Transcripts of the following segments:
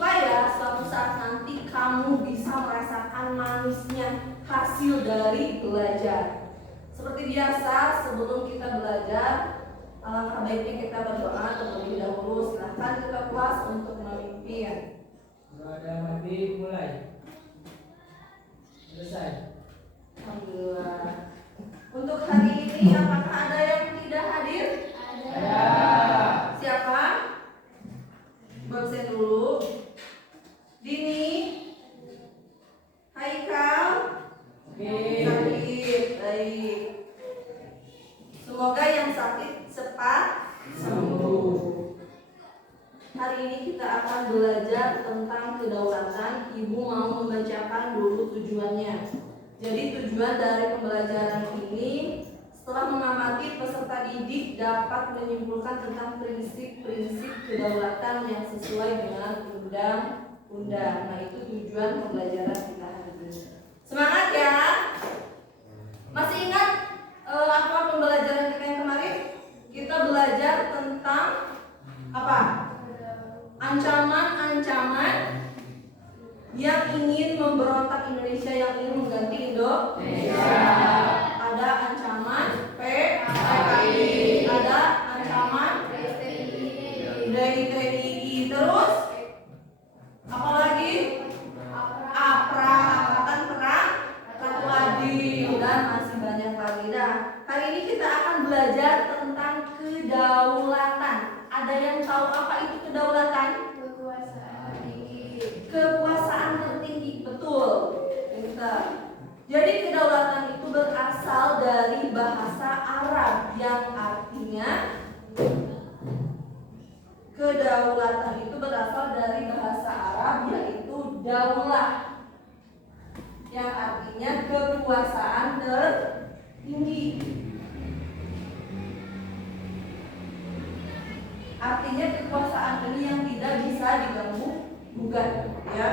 supaya suatu saat nanti kamu bisa merasakan manisnya hasil dari belajar. Seperti biasa, sebelum kita belajar, alangkah baiknya kita berdoa terlebih dahulu. Silahkan kita kelas untuk memimpin. Berada mati mulai. Selesai. Alhamdulillah. Untuk hari ini apakah ada yang tidak hadir? Ada. Siapa? Absen dulu. Dini, Haikal, sakit, baik. Semoga yang sakit cepat sembuh. Hari ini kita akan belajar tentang kedaulatan. Ibu mau membacakan dulu tujuannya. Jadi tujuan dari pembelajaran ini, setelah mengamati peserta didik dapat menyimpulkan tentang prinsip-prinsip kedaulatan yang sesuai dengan undang-undang. Nah, itu tujuan pembelajaran kita hari ini. Semangat ya! Masih ingat apa pembelajaran kita yang kemarin? Kita belajar tentang apa? Ancaman-ancaman yang ingin memberontak Indonesia, yang ingin mengganti Indonesia. Ada ancaman PKI, ada ancaman dari TNI, terus apalagi APRA, Angkatan Perang Ratu Adil, dan masih banyak lagi. Nah, hari ini kita akan belajar tentang kedaulatan. Ada yang tahu apa itu kedaulatan? Kekuasaan tertinggi, betul. Jadi kedaulatan itu berasal dari bahasa Arab yang artinya kedaulatan itu berasal dari bahasa Arab yaitu daulah, yang artinya kekuasaan tertinggi. Artinya kekuasaan ini yang tidak bisa diganggu gugat, ya.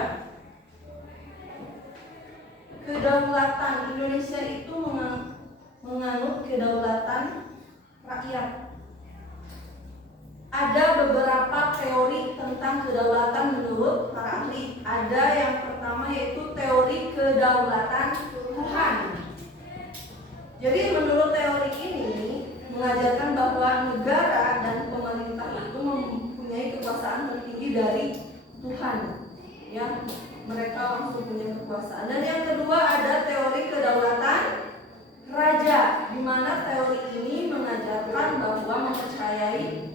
Kedaulatan Indonesia itu menganut kedaulatan rakyat. Ada beberapa teori tentang kedaulatan menurut para ahli. Ada yang pertama yaitu teori kedaulatan Tuhan. Jadi menurut teori ini mengajarkan bahwa negara dan pemerintah itu mempunyai kekuasaan tertinggi dari Tuhan, ya, mereka langsung punya kekuasaan. Dan yang kedua ada teori kedaulatan raja, di mana teori ini mengajarkan bahwa mempercayai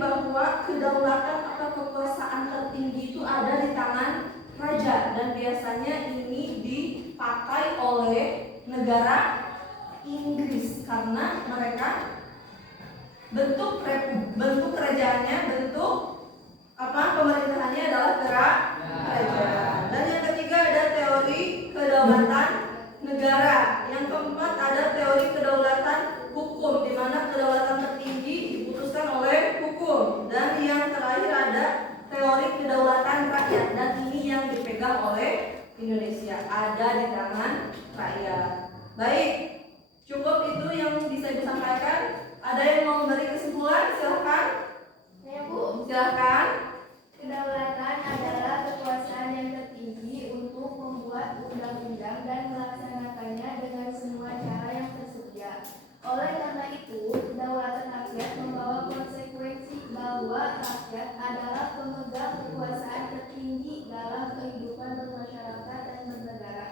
bahwa kedaulatan atau kekuasaan tertinggi itu ada di tangan raja, dan biasanya ini dipakai oleh negara Inggris karena mereka bentuk kerajaannya, bentuk pemerintahannya adalah kerajaan. Dan yang ketiga ada teori kedaulatan negara. Yang keempat ada teori kedaulatan hukum, di mana kedaulatan tertinggi diputuskan oleh hukum. Dan yang terakhir ada teori kedaulatan rakyat, dan ini yang dipegang oleh Indonesia, ada di tangan rakyat. Baik, cukup itu yang bisa disampaikan. Ada yang mau memberi kesimpulan? Silahkan. Ya, Bu. Silahkan. Kedaulatan adalah kekuasaan yang tertinggi untuk membuat undang-undang dan melaksanakannya dengan semua cara yang tersedia. Oleh karena itu, kedaulatan rakyat membawa konsekuensi bahwa rakyat adalah pemegang kekuasaan tertinggi dalam kehidupan bermasyarakat dan bernegara.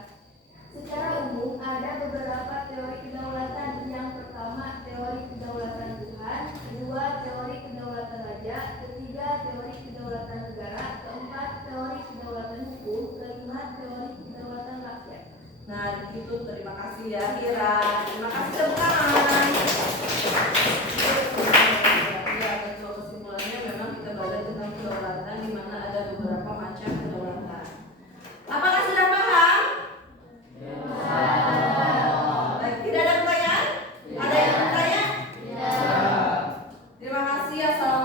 Secara umum, ada beberapa teori kedaulatan. Yang pertama, teori kedaulatan Tuhan. Kedua, teori kedaulatan raja. Ketiga, teori kedaulatan negara. Keempat, teori kedaulatan hukum. Kelima, teori kedaulatan rakyat. Nah, itu terima kasih ya, Hira. Terima kasih tepuk tangan. Ya, betul, kesimpulannya memang kita belajar tentang kedaulatan, di mana ada beberapa macam kedaulatan. Apakah sudah paham? Baik, tidak ada pertanyaan? Ada yang bertanya? Terima kasih. Assalamualaikum.